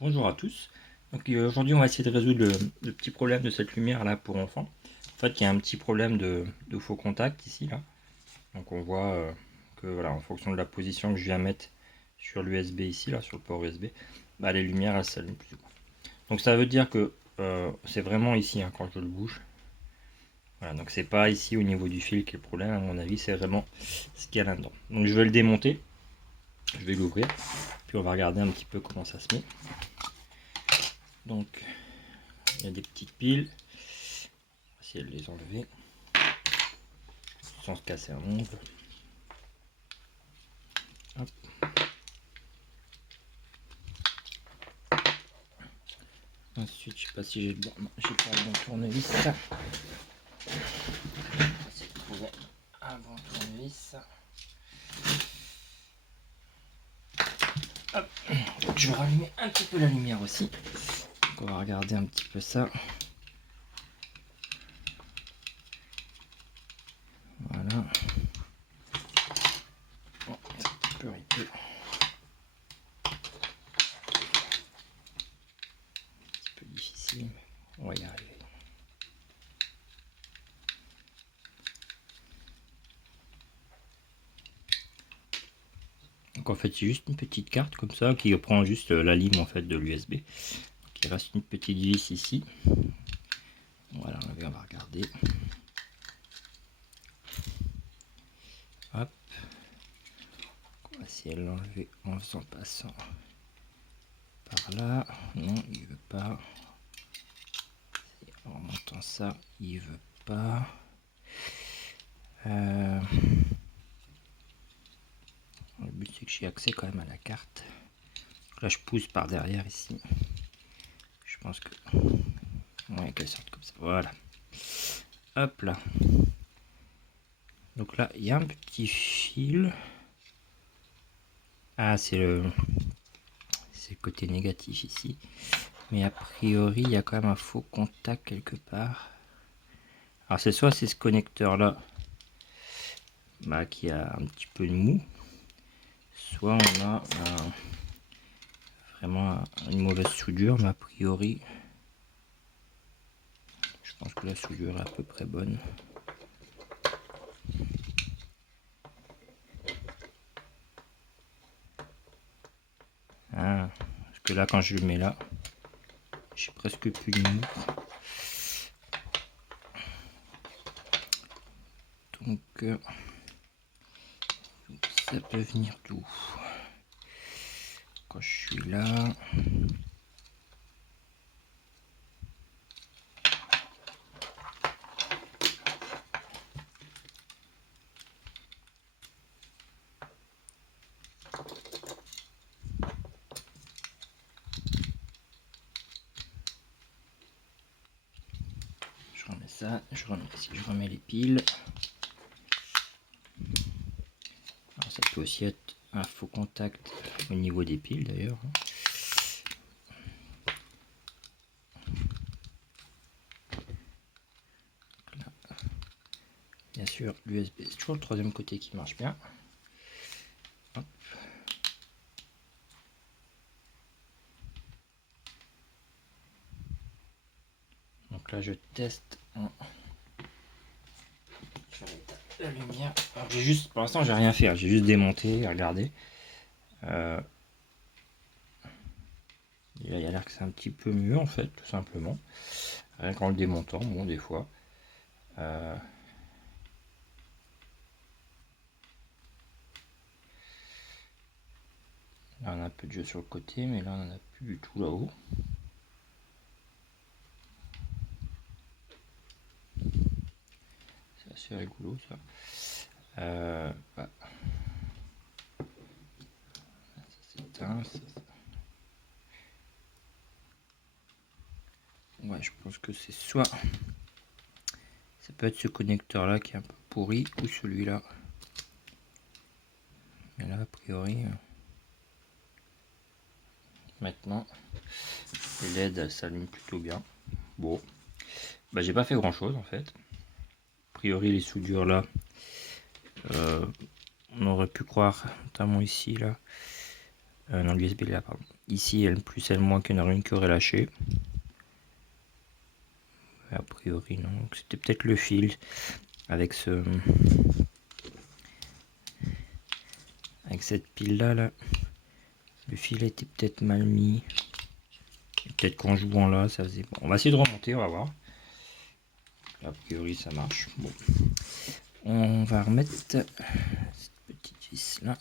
Bonjour à tous. Donc aujourd'hui on va essayer de résoudre le petit problème de cette lumière là pour enfants. En fait il y a un petit problème de faux contact ici là. Donc on voit que voilà, en fonction de la position que je viens mettre sur l'USB ici là, sur le port USB, bah, les lumières elles s'allument plus ou moins. Donc ça veut dire que c'est vraiment ici hein, quand je le bouge. Voilà, donc c'est pas ici au niveau du fil qui est le problème, à mon avis c'est vraiment ce qu'il y a là-dedans. Donc je vais le démonter, je vais l'ouvrir, puis on va regarder un petit peu comment ça se met. Donc il y a des petites piles. On va essayer de les enlever sans se casser un ongle. Hop. Ensuite, je sais pas si j'ai le bon, j'ai pas le bon tournevis. On va essayer de trouver un bon tournevis. Hop. Donc, je vais rallumer un petit peu la lumière aussi. Donc, on va regarder un petit peu ça. Voilà. Bon, c'est un peu ridicule. Un petit peu difficile, mais on va y arriver. Donc en fait c'est juste une petite carte comme ça qui prend juste la lime en fait de l'USB. Il reste une petite vis ici. Voilà, on va regarder. Hop. On va essayer de l'enlever en faisant passant par là. Non, il veut pas. En remontant ça, il veut pas. Le but c'est que j'ai accès quand même à la carte. Là je pousse par derrière ici. Je pense que ouais, qu'elle sorte comme ça. Voilà. Hop là. Donc là il y a un petit fil. Ah c'est le côté négatif ici. Mais a priori il y a quand même un faux contact quelque part. Alors c'est soit c'est ce connecteur là bah, qui a un petit peu de mou, soit on a vraiment une mauvaise soudure, mais a priori je pense que la soudure est à peu près bonne. Ah, parce que là quand je le mets là, j'ai presque plus de mou. Donc ça peut venir d'où? Quand je suis là, je remets ça, je remets les piles. Alors ça peut aussi être un faux contact au niveau des piles d'ailleurs. Bien sûr, l'USB, c'est toujours le troisième côté qui marche bien. Hop. Donc là, je teste la lumière. Alors, j'ai juste, pour l'instant, j'ai rien fait. J'ai juste démonté, regardez. Il a l'air que c'est un petit peu mieux en fait, tout simplement. Rien qu'en le démontant, bon, des fois. Là, on a un peu de jeu sur le côté, mais là, on n'en a plus du tout là-haut. C'est assez rigolo ça. Bah. Ça s'éteint. Ouais, je pense que c'est soit. Ça peut être ce connecteur là qui est un peu pourri ou celui-là. Mais là, a priori. Maintenant, les LED s'allument plutôt bien. Bon, bah j'ai pas fait grand chose en fait. A priori, les soudures là, on aurait pu croire, notamment ici là, Non, l'USB là, pardon. Ici, L+, L- qu'il y en aurait une qui aurait lâché. A priori, non. C'était peut-être le fil avec avec cette pile là. Le fil était peut-être mal mis. Peut-être qu'en jouant là, ça faisait. Bon, on va essayer de remonter, on va voir. A priori, ça marche. Bon. On va remettre cette petite vis là.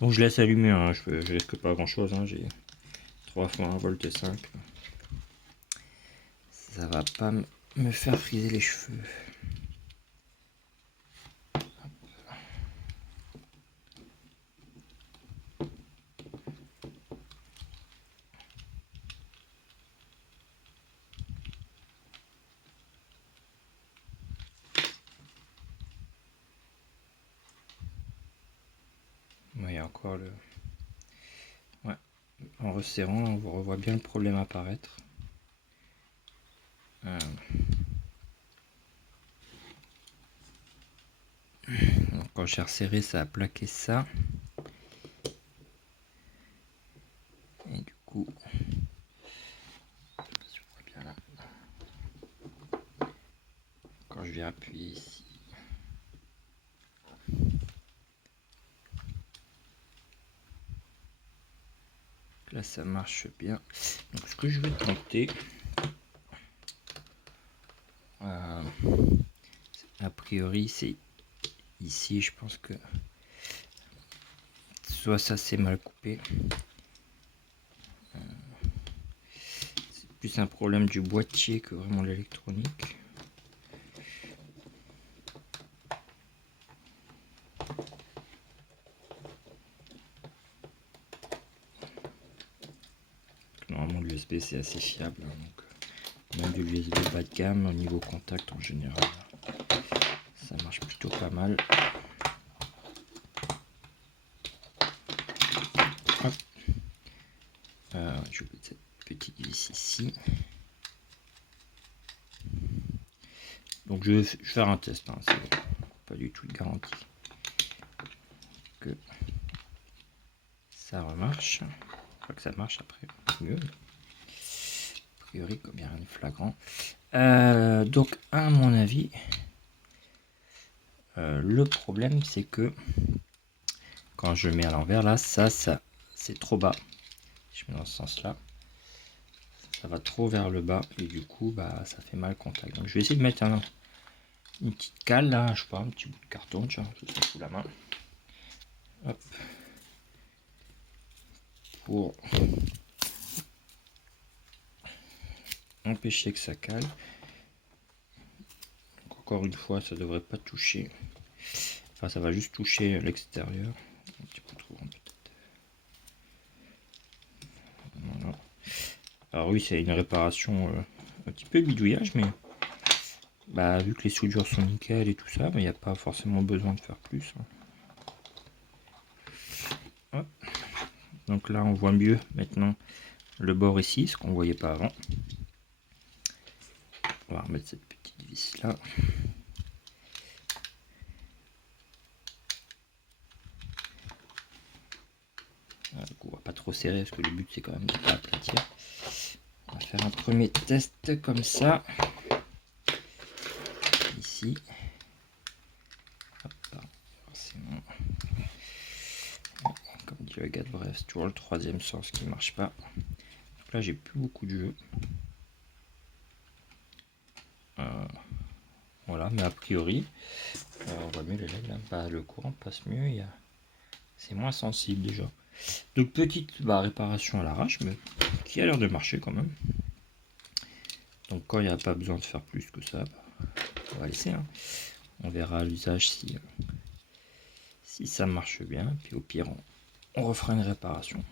Bon, je laisse allumer, hein. Je risque pas grand chose. Hein. J'ai 3 fois 1 volt et 5. Ça va pas me faire friser les cheveux. Il y a encore le... Ouais. En resserrant, on revoit bien le problème apparaître. Donc, quand j'ai resserré, ça a plaqué ça. Et du coup, bien là. Quand je vais appuyer ici, là ça marche bien. Donc ce que je vais tenter, a priori c'est ici, je pense que soit ça c'est mal coupé, c'est plus un problème du boîtier que vraiment l'électronique. Normalement l'USB c'est assez fiable, hein, donc même de l'USB bas de gamme au niveau contact en général, ça marche plutôt pas mal. Hop. Je vais mettre cette petite vis ici. Donc je vais faire un test, hein, c'est pas du tout de garantie que ça remarche. Je crois que ça marche après, mieux. A priori, comme il n'y a rien de flagrant. Donc à mon avis, le problème c'est que quand je mets à l'envers là, ça c'est trop bas. Je mets dans ce sens là, ça va trop vers le bas et du coup bah ça fait mal contact. Donc je vais essayer de mettre une petite cale là, je sais pas, un petit bout de carton, tiens, je ça sous la main. Hop. Pour empêcher que ça cale. Donc, encore une fois, ça devrait pas toucher. Enfin, ça va juste toucher l'extérieur. Un petit peu trop peut-être. Voilà. Alors oui, c'est une réparation un petit peu bidouillage, mais bah, vu que les soudures sont nickel et tout ça, il n'y a pas forcément besoin de faire plus. Hop. Donc là, on voit mieux maintenant le bord ici, ce qu'on voyait pas avant. On va remettre cette petite vis là. Du coup, on va pas trop serrer parce que le but c'est quand même de pas aplatir. On va faire un premier test comme ça. Ici. Hop, forcément. Comme dit le gars de bref, c'est toujours le troisième sens qui marche pas. Donc là, j'ai plus beaucoup de jeu. Voilà, mais a priori, on voit mieux les LED là. Bah, le courant passe mieux. C'est moins sensible déjà. Donc petite réparation à l'arrache, mais qui a l'air de marcher quand même. Donc quand il n'y a pas besoin de faire plus que ça, on va laisser. Hein. On verra à l'usage si ça marche bien. Puis au pire, on refera une réparation.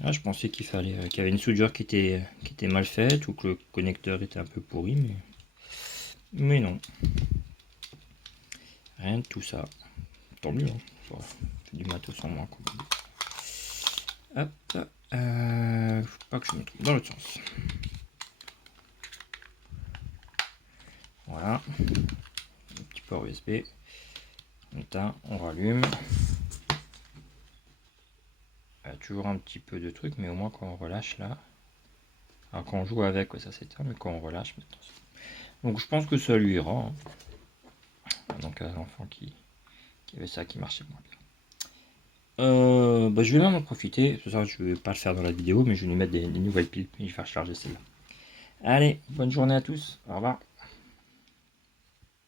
Là, je pensais qu'il y avait une soudure qui était mal faite ou que le connecteur était un peu pourri, mais non. Rien de tout ça. Tant mieux. Hein. C'est du matos en moins. Hop. Faut pas que je me trompe dans l'autre sens. Voilà. Un petit port USB. On rallume. Voilà, toujours un petit peu de truc, mais au moins quand on relâche là. Alors quand on joue avec, ça s'éteint, mais quand on relâche, maintenant. Donc je pense que ça lui ira. Hein. Donc un enfant qui avait ça qui marchait moins bien. Je vais en profiter. C'est ça, je vais pas le faire dans la vidéo, mais je vais lui mettre des nouvelles piles et je vais faire charger celle-là. Allez, bonne journée à tous. Au revoir.